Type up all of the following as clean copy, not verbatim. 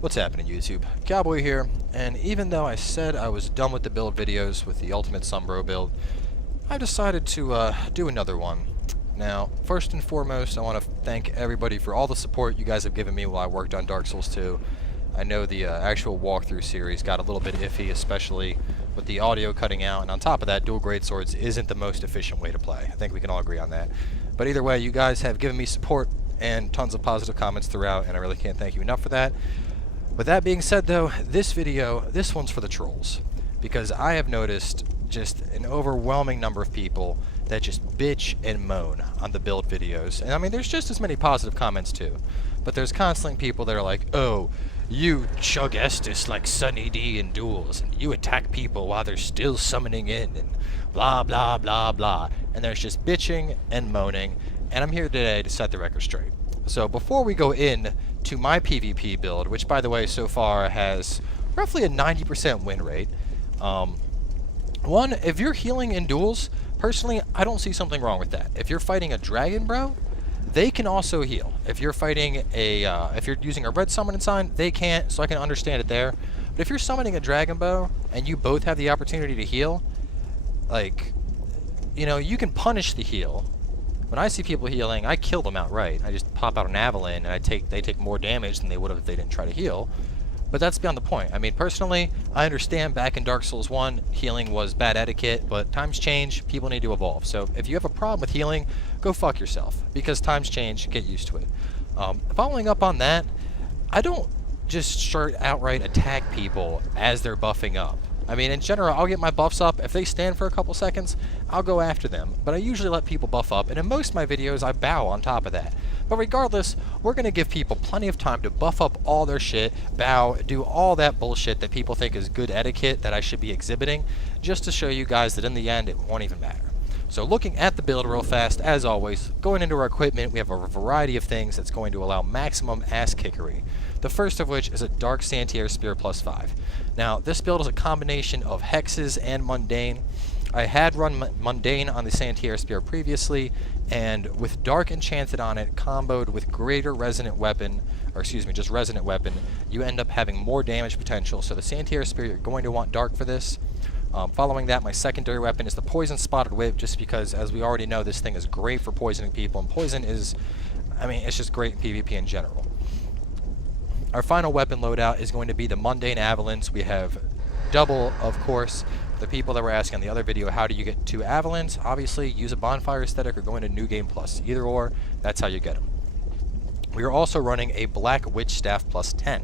What's happening, YouTube? Cowboy here, and even though I said I was done with the build videos with the Ultimate Sunbro build, I decided to do another one. Now, first and foremost, I want to thank everybody for all the support you guys have given me while I worked on Dark Souls 2. I know the actual walkthrough series got a little bit iffy, especially with the audio cutting out, and on top of that, dual greatswords isn't the most efficient way to play. I think we can all agree on that. But either way, you guys have given me support and tons of positive comments throughout, and I really can't thank you enough for that. With that being said though, this one's for the trolls, because I have noticed just an overwhelming number of people that just bitch and moan on the build videos. And I mean, there's just as many positive comments too, but there's constantly people that are like, oh, you chug Estus like Sunny D in duels, and you attack people while they're still summoning in, and blah blah blah blah. And there's just bitching and moaning, and I'm here today to set the record straight. So before we go in to my PvP build, which by the way so far has roughly a 90% win rate, one, if you're healing in duels, personally I don't see something wrong with that. If you're fighting a dragon, bro, they can also heal. If you're fighting a, if you're using a red summon sign, they can't, so I can understand it there. But if you're summoning a dragon bow and you both have the opportunity to heal, like, you know, you can punish the heal. When I see people healing, I kill them outright. I just pop out an Avalon and they take more damage than they would have if they didn't try to heal. But that's beyond the point. I mean, personally, I understand back in Dark Souls 1, healing was bad etiquette, but times change, people need to evolve. So if you have a problem with healing, go fuck yourself, because times change, get used to it. Following up on that, I don't just start outright attack people as they're buffing up. I mean, in general, I'll get my buffs up. If they stand for a couple seconds, I'll go after them. But I usually let people buff up, and in most of my videos, I bow on top of that. But regardless, we're going to give people plenty of time to buff up all their shit, bow, do all that bullshit that people think is good etiquette that I should be exhibiting, just to show you guys that in the end, it won't even matter. So looking at the build real fast, as always, going into our equipment, we have a variety of things that's going to allow maximum ass kickery. The first of which is a Dark Santier Spear +5. Now, this build is a combination of hexes and mundane. I had run mundane on the Santier Spear previously, and with Dark enchanted on it, comboed with greater resonant weapon, or excuse me, just resonant weapon, you end up having more damage potential. So the Santier Spear, you're going to want Dark for this. Following that, my secondary weapon is the Poison Spotted Whip, just because, as we already know, this thing is great for poisoning people, and poison is, I mean, it's just great in PvP in general. Our final weapon loadout is going to be the Mundane Avalons. We have double, of course. The people that were asking in the other video, how do you get 2 Avalons? Obviously, use a Bonfire Aesthetic or go into New Game Plus. Either or, that's how you get them. We are also running a Black Witch Staff +10.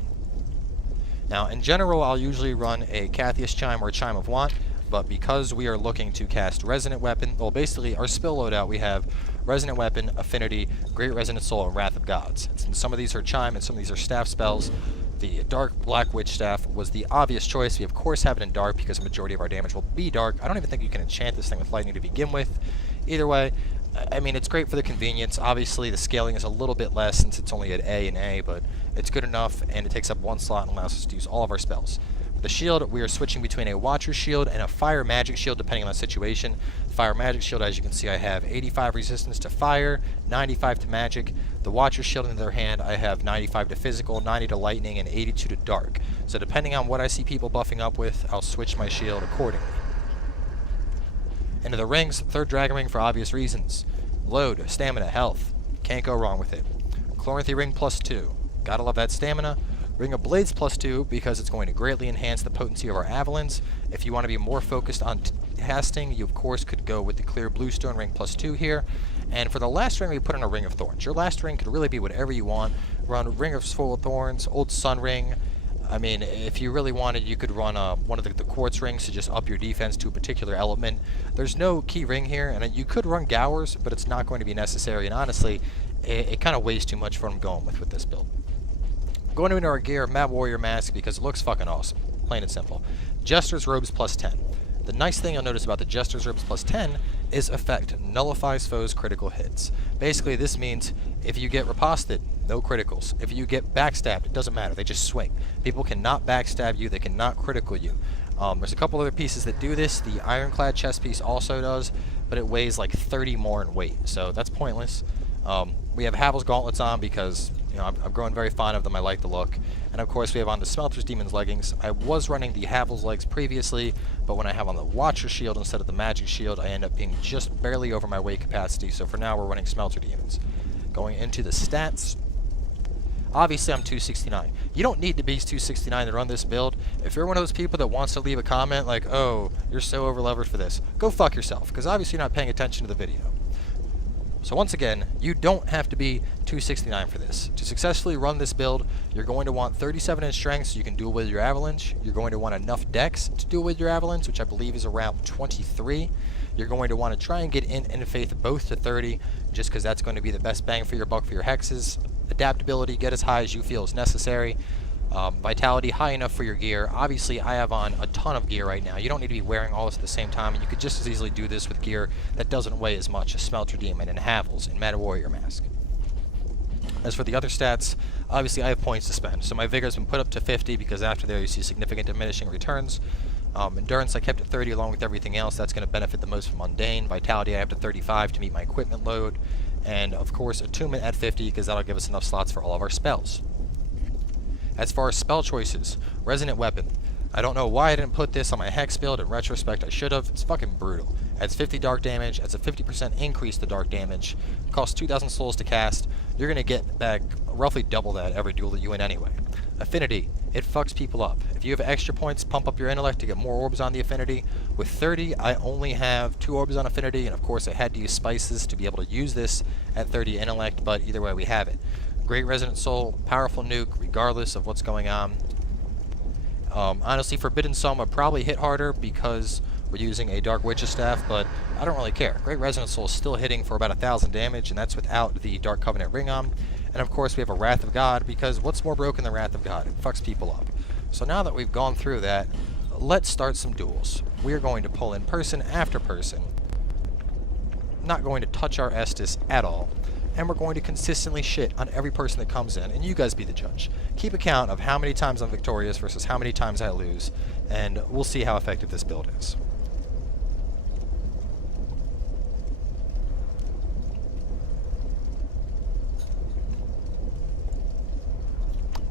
Now, in general, I'll usually run a Cathius Chime or a Chime of Want, but because we are looking to cast Resonant Weapon, well, basically, our spill loadout, we have Resonant Weapon, Affinity, Great Resonant Soul, and Wrath of Gods. And some of these are Chime, and some of these are Staff spells. The Dark Black Witch Staff was the obvious choice. We, of course, have it in Dark because the majority of our damage will be Dark. I don't even think you can enchant this thing with Lightning to begin with. Either way, I mean, it's great for the convenience. Obviously, the scaling is a little bit less since it's only at A and A, but it's good enough, and it takes up 1 slot and allows us to use all of our spells. For the shield, we are switching between a Watcher Shield and a Fire Magic Shield, depending on the situation. Fire Magic Shield, as you can see, I have 85 resistance to fire, 95 to magic. The Watcher Shield, on the other hand, I have 95 to physical, 90 to lightning, and 82 to dark. So depending on what I see people buffing up with, I'll switch my shield accordingly. Into the rings, 3rd Dragon Ring for obvious reasons. Load, stamina, health. Can't go wrong with it. Chloranthy Ring +2. Gotta love that stamina. Ring of Blades +2 because it's going to greatly enhance the potency of our Avalons. If you want to be more focused on casting, you of course could go with the Clear Bluestone Ring +2 here. And for the last ring, we put in a Ring of Thorns. Your last ring could really be whatever you want. Run Ring of Full of Thorns, Old Sun Ring. I mean, if you really wanted, you could run one of the Quartz Rings to just up your defense to a particular element. There's no key ring here, and you could run Gowers, but it's not going to be necessary. And honestly, it kind of weighs too much for what I'm going with this build. Going into our gear, Mad Warrior Mask, because it looks fucking awesome. Plain and simple. Jester's Robes +10. The nice thing you'll notice about the Jester's Robes +10 is effect nullifies foes' critical hits. Basically, this means if you get riposted, no criticals. If you get backstabbed, it doesn't matter. They just swing. People cannot backstab you. They cannot critical you. There's a couple other pieces that do this. The Ironclad chest piece also does, but it weighs like 30 more in weight, so that's pointless. We have Havel's Gauntlets on because You know, I'm growing very fond of them. I like the look. And of course, we have on the Smelter's Demon's leggings. I was running the Havel's legs previously, but when I have on the Watcher shield instead of the Magic shield, I end up being just barely over my weight capacity. So for now, we're running Smelter Demons. Going into the stats. Obviously, I'm 269. You don't need to be 269 to run this build. If you're one of those people that wants to leave a comment like, oh, you're so overlevered for this, go fuck yourself, because obviously you're not paying attention to the video. So once again, you don't have to be 269 for this. To successfully run this build, you're going to want 37 in strength so you can duel with your Avalanche. You're going to want enough dex to duel with your Avalanche, which I believe is around 23. You're going to want to try and get Int and Faith both to 30, just because that's going to be the best bang for your buck for your hexes. Adaptability, get as high as you feel is necessary. Vitality, high enough for your gear. Obviously, I have on a ton of gear right now. You don't need to be wearing all this at the same time, and you could just as easily do this with gear that doesn't weigh as much as Smelter Demon and Havels and Meta Warrior Mask. As for the other stats, obviously I have points to spend. So my Vigor has been put up to 50 because after there you see significant diminishing returns. Endurance I kept at 30 along with everything else. That's going to benefit the most from Mundane. Vitality I have to 35 to meet my equipment load. And of course Attunement at 50 because that'll give us enough slots for all of our spells. As far as spell choices, Resonant Weapon. I don't know why I didn't put this on my Hex build. In retrospect, I should have. It's fucking brutal. Adds 50 dark damage, adds a 50% increase to dark damage. It costs 2,000 souls to cast. You're going to get back roughly double that every duel that you win anyway. Affinity. It fucks people up. If you have extra points, pump up your intellect to get more orbs on the affinity. With 30, I only have 2 orbs on affinity, and of course I had to use spices to be able to use this at 30 intellect, but either way we have it. Great Resonant Soul, powerful nuke, regardless of what's going on. Honestly, Forbidden Soma probably hit harder because we're using a Dark Witch's Staff, but I don't really care. Great Resonant Soul is still hitting for about 1,000 damage, and that's without the Dark Covenant Ring on. And of course, we have a Wrath of God, because what's more broken than Wrath of God? It fucks people up. So now that we've gone through that, let's start some duels. We are going to pull in person after person. Not going to touch our Estus at all. And we're going to consistently shit on every person that comes in, and you guys be the judge. Keep account of how many times I'm victorious versus how many times I lose, and we'll see how effective this build is.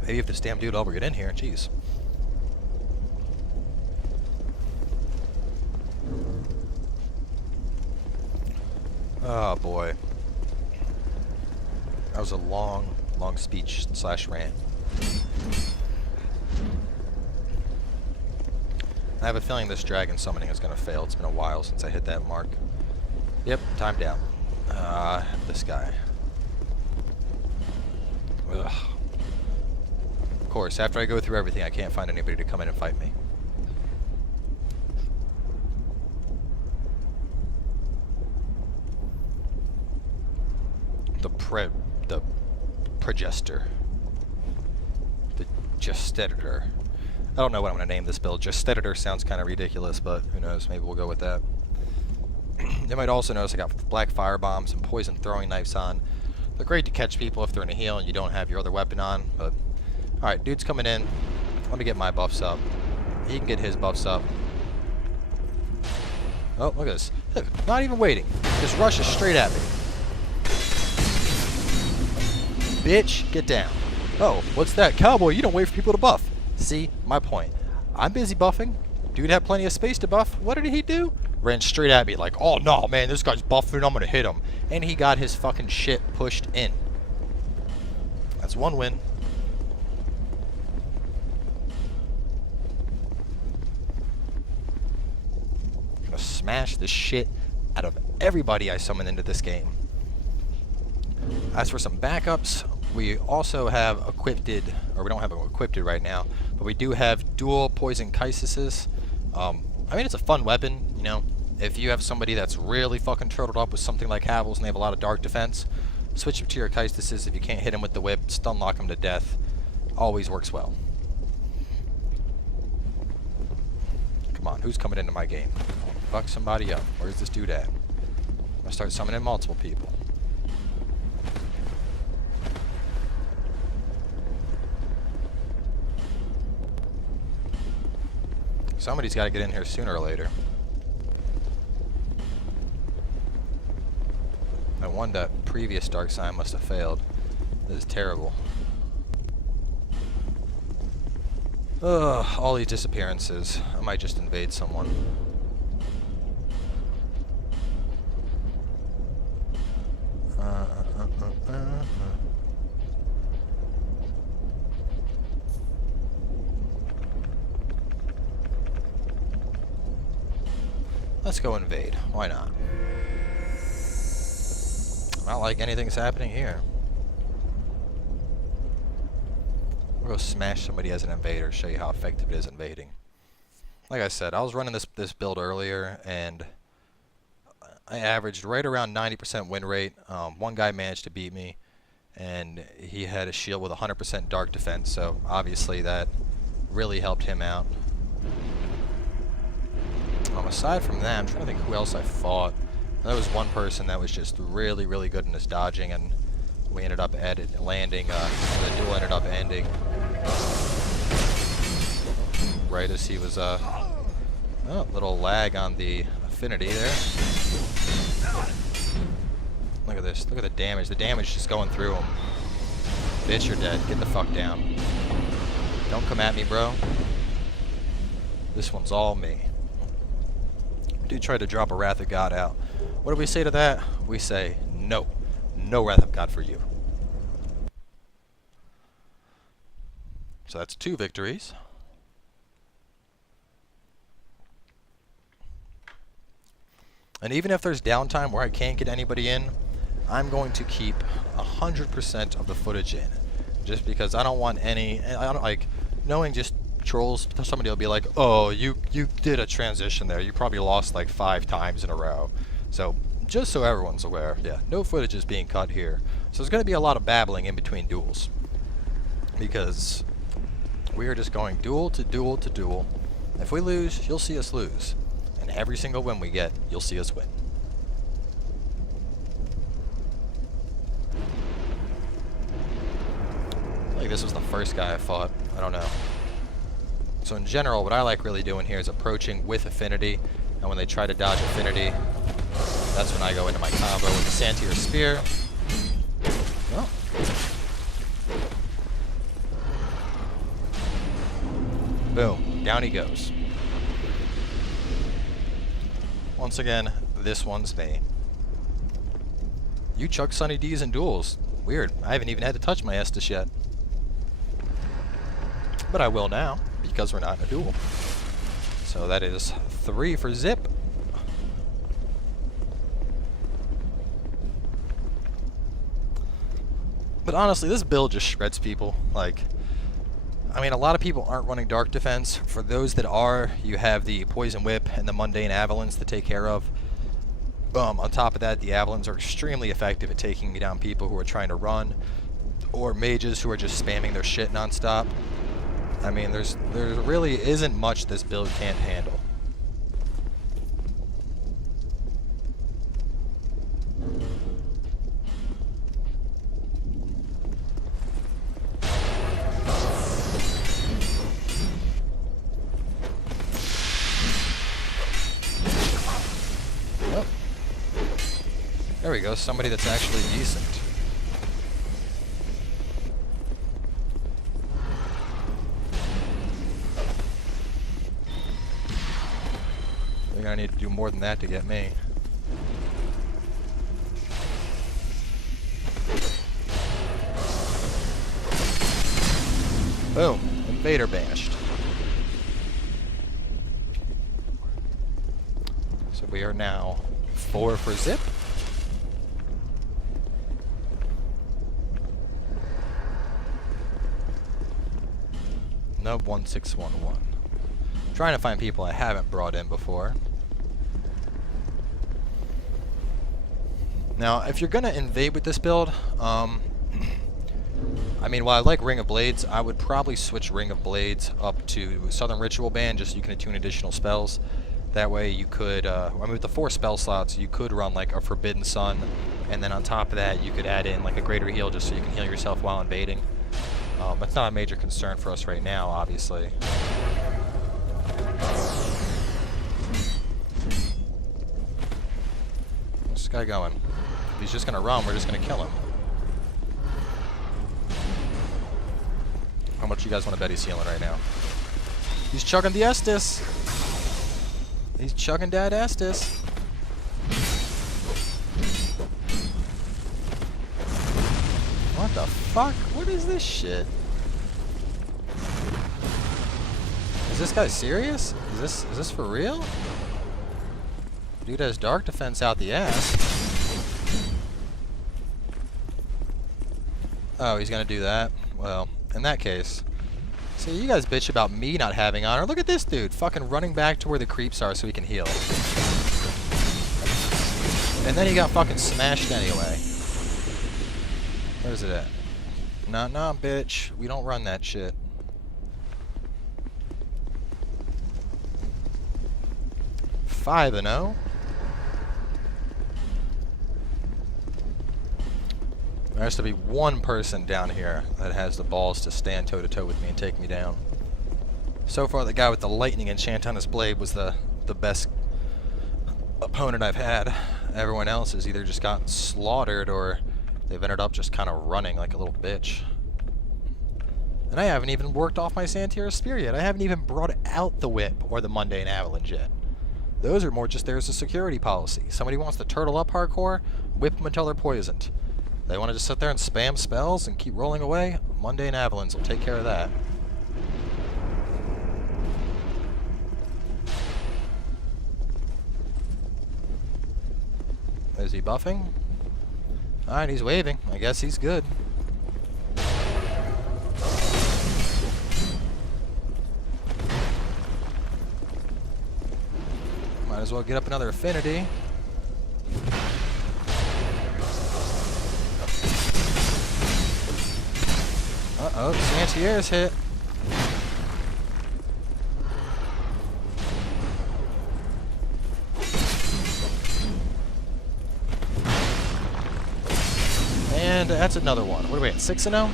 Maybe if this damn dude will ever get in here, jeez. Oh boy. That was a long speech / rant. I have a feeling this dragon summoning is going to fail. It's been a while since I hit that mark. Yep, time down. This guy. Ugh. Of course, after I go through everything, I can't find anybody to come in and fight me. The Progester. The Gesteditor. I don't know what I'm going to name this build. Gesteditor sounds kind of ridiculous, but who knows? Maybe we'll go with that. You might also notice I got black fire bombs and poison throwing knives on. They're great to catch people if they're in a heal and you don't have your other weapon on, but... Alright, dude's coming in. Let me get my buffs up. He can get his buffs up. Oh, look at this. Look, not even waiting. Just rushes straight at me. Bitch, get down. Oh, what's that? Cowboy, you don't wait for people to buff. See, my point. I'm busy buffing. Dude had plenty of space to buff. What did he do? Ran straight at me like, oh no, man, this guy's buffing, I'm gonna hit him. And he got his fucking shit pushed in. That's one win. Gonna smash the shit out of everybody I summon into this game. As for some backups, we also have equipped, or we don't have it equipped right now, but we do have dual poison chiseses. I mean, it's a fun weapon, you know. If you have somebody that's really fucking turtled up with something like Havels and they have a lot of dark defense, switch them to your chiseses. If you can't hit them with the whip, stun lock them to death. Always works well. Come on, who's coming into my game? Fuck somebody up. Where's this dude at? I'm gonna start summoning multiple people. Somebody's got to get in here sooner or later. I won that previous dark sign must have failed. This is terrible. Ugh, all these disappearances. I might just invade someone. Let's go invade. Why not? Not like anything's happening here. We'll go smash somebody as an invader, show you how effective it is invading. Like I said, I was running this build earlier, and I averaged right around 90% win rate. One guy managed to beat me, and he had a shield with 100% dark defense, so obviously that really helped him out. Aside from that, I'm trying to think who else I fought. There was one person that was just really, really good in his dodging, and we ended up landing. The duel ended up ending right as he was little lag on the affinity there. Look at this. Look at the damage. The damage just going through him. Bitch, you're dead. Get the fuck down. Don't come at me, bro. This one's all me. Dude tried to drop a Wrath of God out. What do we say to that? We say, no. No Wrath of God for you. So that's 2 victories. And even if there's downtime where I can't get anybody in, I'm going to keep 100% of the footage in. Just because I don't want any, I don't like, knowing just trolls, somebody will be like, oh, you did a transition there. You probably lost like 5 times in a row. So, just so everyone's aware, yeah, no footage is being cut here. So there's going to be a lot of babbling in between duels. Because we are just going duel to duel to duel. If we lose, you'll see us lose. And every single win we get, you'll see us win. I think this was the first guy I fought. I don't know. So in general, what I like really doing here is approaching with affinity, and when they try to dodge affinity, that's when I go into my combo with the Santier Spear. Oh. Boom. Down he goes. Once again, this one's me. You chuck Sunny D's in duels. Weird. I haven't even had to touch my Estus yet. But I will now, because we're not in a duel. So that is 3 for Zip. But honestly, this build just shreds people. Like, I mean, a lot of people aren't running Dark Defense. For those that are, you have the Poison Whip and the Mundane Avalons to take care of. On top of that, the Avalons are extremely effective at taking down people who are trying to run, or mages who are just spamming their shit nonstop. I mean, there really isn't much this build can't handle. Yep. There we go, somebody that's actually decent. I need to do more than that to get me. Boom. Invader bashed. So we are now 4 for Zip. No, 1611. Trying to find people I haven't brought in before. Now, if you're going to invade with this build, I mean, while I like Ring of Blades, I would probably switch Ring of Blades up to Southern Ritual Band, just so you can attune additional spells. That way you could, I mean, with the 4 spell slots, you could run like a Forbidden Sun, and then on top of that, you could add in like a Greater Heal just so you can heal yourself while invading. That's not a major concern for us right now, obviously. What's this guy going? If he's just going to run, we're just going to kill him. How much you guys want to bet he's healing right now? He's chugging the Estus. He's chugging that Estus. What the fuck? What is this shit? Is this guy serious? Is this for real? Dude has dark defense out the ass. Oh, he's gonna do that? Well, in that case. See, you guys bitch about me not having honor. Look at this dude, fucking running back to where the creeps are so he can heal. And then he got fucking smashed anyway. Where's it at? Nah, bitch. We don't run that shit. Five and 0. There has to be one person down here that has the balls to stand toe-to-toe with me and take me down. So far, the guy with the lightning enchant on his blade was the best opponent I've had. Everyone else has either just gotten slaughtered or they've ended up just kind of running like a little bitch. And I haven't even worked off my Santiago Spear yet. I haven't even brought out the whip or the mundane avalanche yet. Those are more just there as a security policy. Somebody wants to turtle up hardcore, whip them until they're poisoned. They want to just sit there and spam spells and keep rolling away? Mundane Avalanche will take care of that. Is he buffing? Alright, he's waving. I guess he's good. Might as well get up another affinity. Uh-oh, Santier's hit. And that's another one. What are we at, 6 and 0?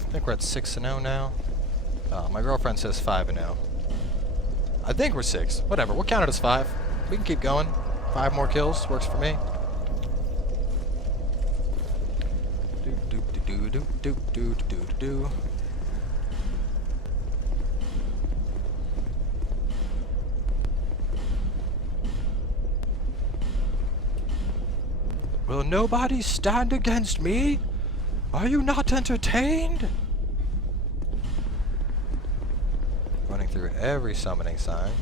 I think we're at 6 and 0 now. My girlfriend says 5 and 0. I think we're 6. Whatever, we'll count it as 5. We can keep going. 5 more kills, works for me. Do. Will nobody stand against me? Are you not entertained? Running through every summoning sign.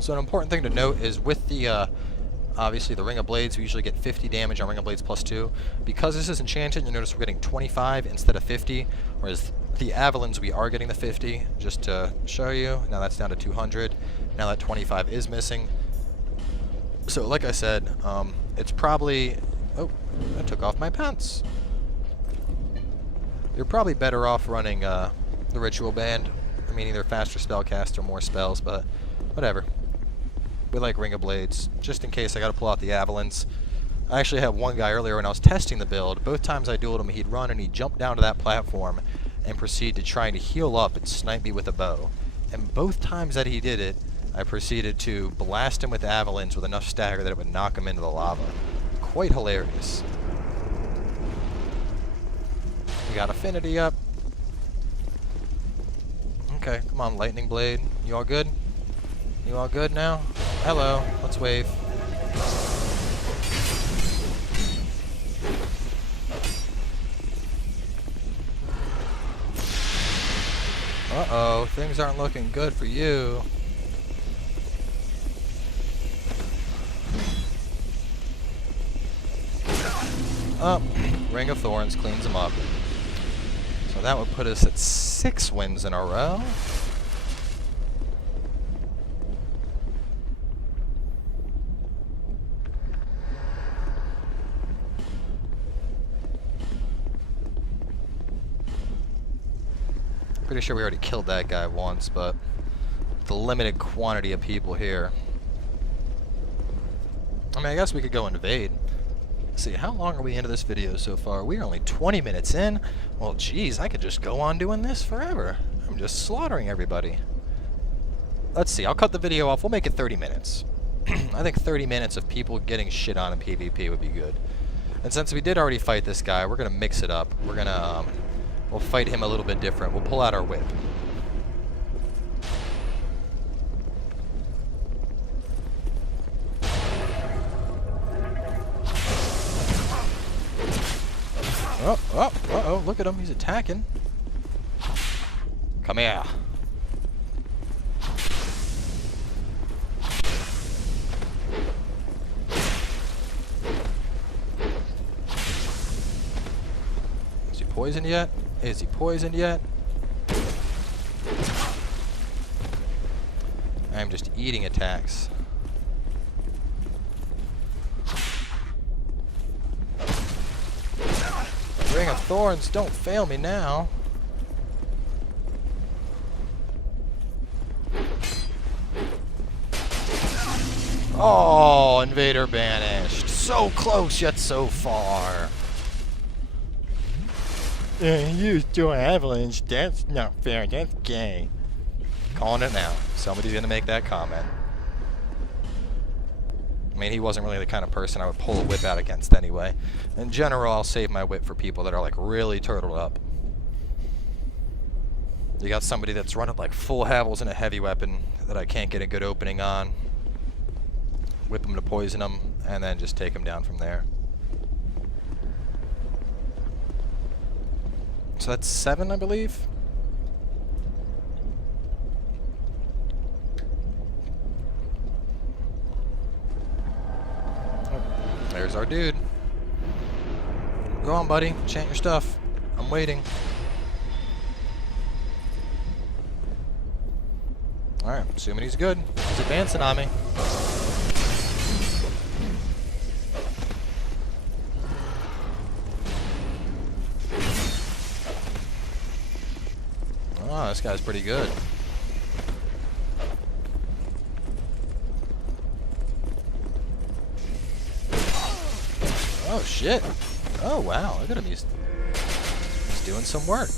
So an important thing to note is with the obviously the Ring of Blades, we usually get 50 damage on Ring of Blades +2. Because this is enchanted, you notice we're getting 25 instead of 50, whereas the Avalons we are getting the 50, just to show you. Now that's down to 200. Now that 25 is missing. So like I said, it's probably... Oh, I took off my pants. You're probably better off running the Ritual Band. I mean, either faster spellcast or more spells, but whatever. We like Ring of Blades, just in case I gotta pull out the Avalons. I actually had one guy earlier when I was testing the build. Both times I dueled him, he'd run and he'd jump down to that platform and proceed to try to heal up and snipe me with a bow. And both times that he did it, I proceeded to blast him with Avalons with enough stagger that it would knock him into the lava. Quite hilarious. We got Affinity up. Okay, come on, Lightning Blade. You all good? You all good now? Hello, let's wave. Uh-oh, things aren't looking good for you. Oh, Ring of Thorns cleans them up. So that would put us at 6 wins in a row. Pretty sure we already killed that guy once, but the limited quantity of people here. I mean, I guess we could go invade. Let's see, how long are we into this video so far? We're only 20 minutes in. Well, geez, I could just go on doing this forever. I'm just slaughtering everybody. Let's see, I'll cut the video off. We'll make it 30 minutes. I think 30 minutes of people getting shit on in PvP would be good. And since we did already fight this guy, we're gonna mix it up. We're gonna we'll fight him a little bit different. We'll pull out our whip. Uh-oh, look at him, he's attacking. Come here. Is he poisoned yet? Is he poisoned yet? I'm just eating attacks. Ring of Thorns, don't fail me now. Oh, Invader banished. So close yet so far. You do an avalanche, that's not fair, that's gay. Calling it now. Somebody's gonna make that comment. I mean, he wasn't really the kind of person I would pull a whip out against anyway. In general, I'll save my whip for people that are like really turtled up. You got somebody that's running like full Havels and a heavy weapon that I can't get a good opening on. Whip him to poison him, and then just take him down from there. So that's 7, I believe. There's our dude. Go on, buddy. Chant your stuff. I'm waiting. Alright, assuming he's good. He's advancing on me. Oh, this guy's pretty good. Oh, shit. Oh, wow. Look at him. He's doing some work.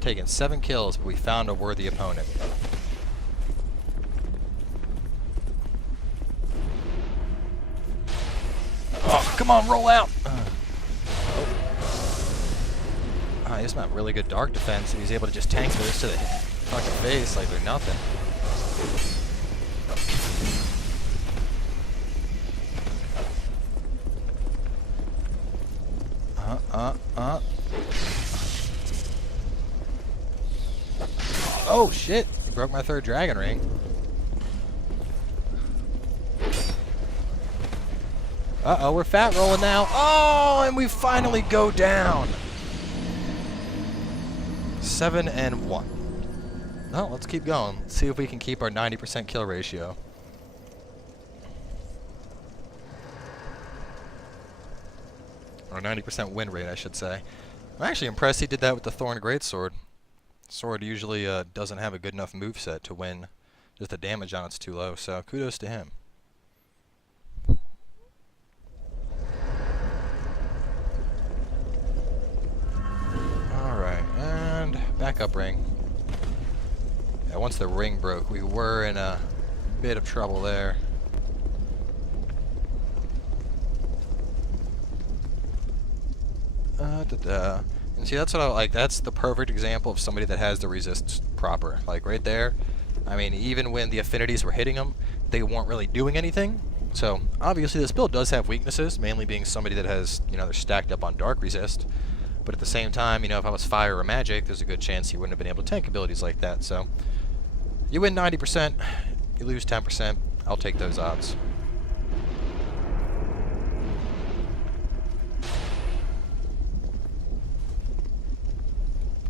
Taken 7 kills, but we found a worthy opponent. Oh, come on, roll out! Oh, he's got really good dark defense, and he's able to just tank those to the fucking face like they're nothing. Oh shit! He broke my 3rd dragon ring. Uh-oh, we're fat rolling now. Oh, and we finally go down. 7 and 1. Well, let's keep going. Let's see if we can keep our 90% kill ratio. Or 90% win rate, I should say. I'm actually impressed he did that with the Thorn Greatsword. Sword usually doesn't have a good enough moveset to win. Just the damage on it's too low, so kudos to him. Alright, and backup ring. Yeah, once the ring broke, we were in a bit of trouble there. And see, that's what I like. That's the perfect example of somebody that has the resist proper. Like right there, I mean, even when the affinities were hitting them, they weren't really doing anything. So obviously this build does have weaknesses, mainly being somebody that has, you know, they're stacked up on dark resist. But at the same time, you know, if I was fire or magic, there's a good chance he wouldn't have been able to tank abilities like that. So you win 90%, you lose 10%. I'll take those odds.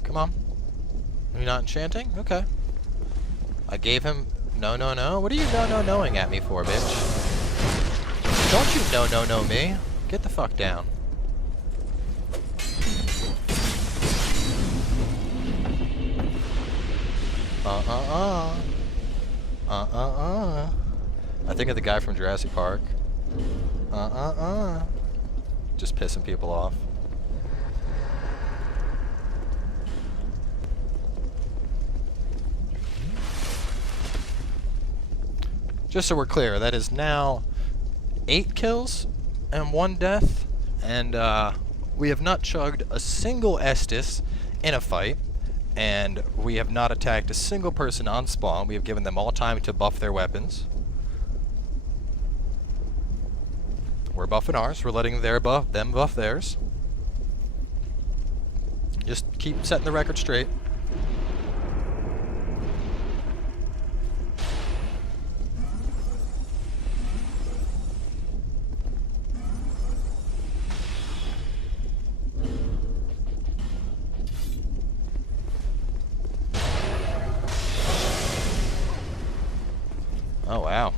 Come on. Are you not enchanting? Okay. I gave him No. What are you no-knowing at me for, bitch? Don't you no me. Get the fuck down. I think of the guy from Jurassic Park. Just pissing people off. Just so we're clear, that is now 8 kills and 1 death, and we have not chugged a single Estus in a fight, and we have not attacked a single person on spawn. We have given them all time to buff their weapons. We're buffing ours. We're letting them buff theirs. Just keep setting the record straight. Oh wow.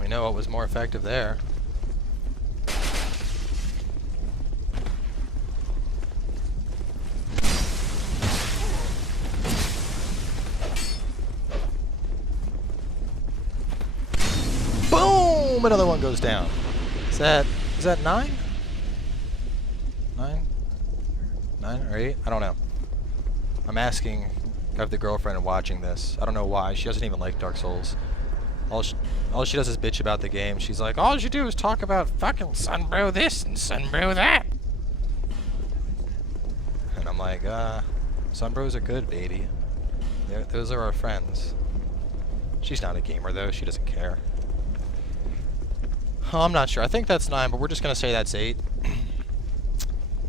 We know what was more effective there. Boom! Another one goes down. Is that 9? 9? 9 or 8? I don't know. I'm asking of the girlfriend watching this. I don't know why. She doesn't even like Dark Souls. All she does is bitch about the game. She's like, all you do is talk about fucking Sunbro this and Sunbro that. And I'm like, Sunbros are good, baby. Those are our friends. She's not a gamer, though. She doesn't care. Oh, I'm not sure. I think that's 9, but we're just going to say that's 8.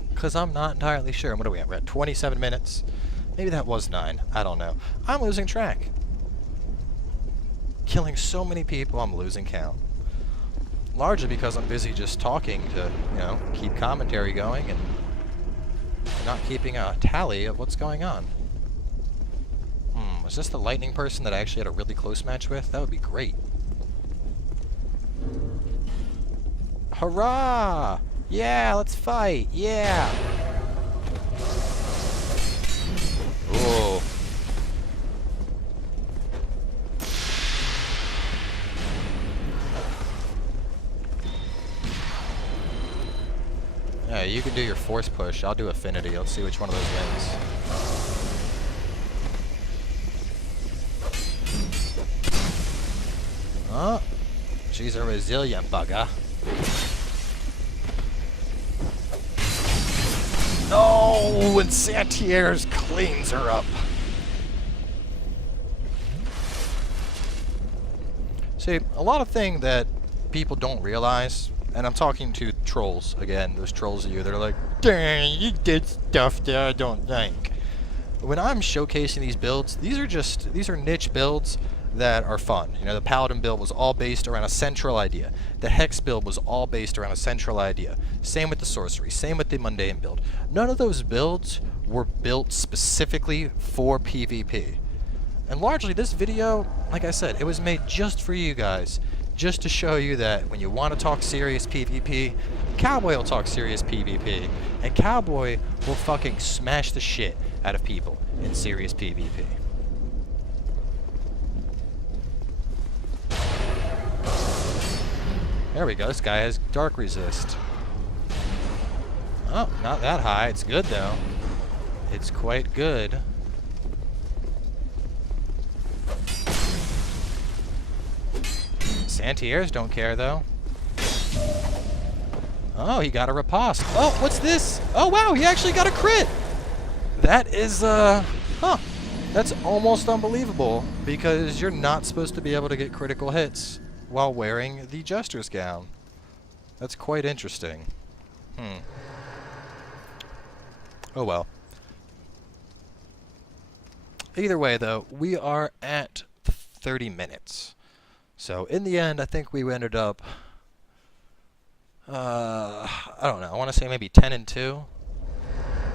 Because I'm not entirely sure. What are we at? We're at 27 minutes. Maybe that was 9. I don't know. I'm losing track. Killing so many people, I'm losing count. Largely because I'm busy just talking to, you know, keep commentary going and not keeping a tally of what's going on. Was this the lightning person that I actually had a really close match with? That would be great. Hurrah! Yeah, let's fight! Yeah! Whoa. Yeah, you can do your force push. I'll do affinity. Let's see which one of those wins. Oh, she's a resilient bugger. No, and Santier's cleans her up. See, a lot of things that people don't realize. And I'm talking to trolls, again, those trolls of you that are like, dang, you did stuff that I don't think. When I'm showcasing these builds, these are niche builds that are fun. You know, the Paladin build was all based around a central idea. The Hex build was all based around a central idea. Same with the Sorcery, same with the Mundane build. None of those builds were built specifically for PvP. And largely this video, like I said, it was made just for you guys. Just to show you that when you want to talk serious PvP, Cowboy will talk serious PvP, and Cowboy will fucking smash the shit out of people in serious PvP. There we go, this guy has dark resist. Oh, not that high, it's good though. It's quite good. Santiers don't care, though. Oh, he got a riposte. Oh, what's this? Oh, wow, he actually got a crit! That is, that's almost unbelievable, because you're not supposed to be able to get critical hits while wearing the Jester's gown. That's quite interesting. Oh, well. Either way, though, we are at 30 minutes. So, in the end, I think we ended up, I don't know, I want to say maybe 10-2.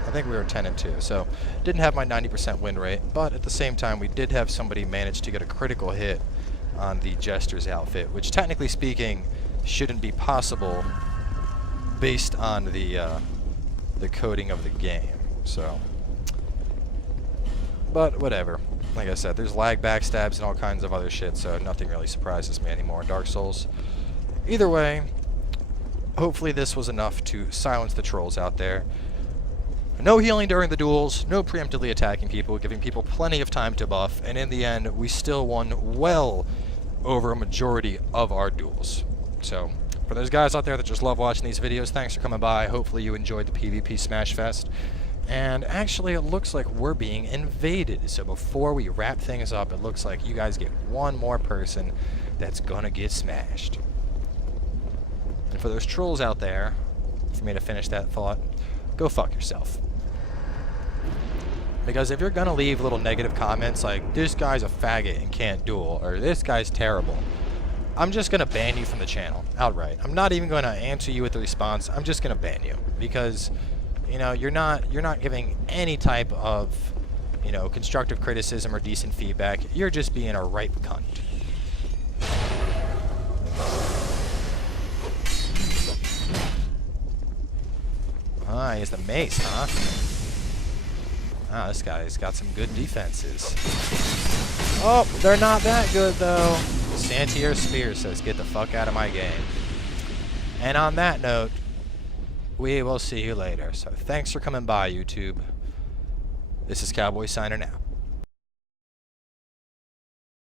I think we were 10-2, so didn't have my 90% win rate, but at the same time, we did have somebody manage to get a critical hit on the Jester's outfit, which technically speaking shouldn't be possible based on the coding of the game. So, but whatever. Like I said, there's lag backstabs and all kinds of other shit, so nothing really surprises me anymore in Dark Souls. Either way, hopefully this was enough to silence the trolls out there. No healing during the duels, no preemptively attacking people, giving people plenty of time to buff, and in the end, we still won well over a majority of our duels. So, for those guys out there that just love watching these videos, thanks for coming by. Hopefully you enjoyed the PvP Smash Fest. And actually, it looks like we're being invaded. So before we wrap things up, it looks like you guys get one more person that's gonna get smashed. And for those trolls out there, for me to finish that thought, go fuck yourself. Because if you're gonna leave little negative comments like, this guy's a faggot and can't duel, or this guy's terrible, I'm just gonna ban you from the channel, outright. I'm not even gonna answer you with a response, I'm just gonna ban you. Because, you know, you're not giving any type of, you know, constructive criticism or decent feedback. You're just being a ripe cunt. Ah, he has the mace, huh? Ah, this guy's got some good defenses. Oh, they're not that good, though. Santier Spear says, get the fuck out of my game. And on that note, we will see you later. So thanks for coming by, YouTube. This is Cowboy signing out.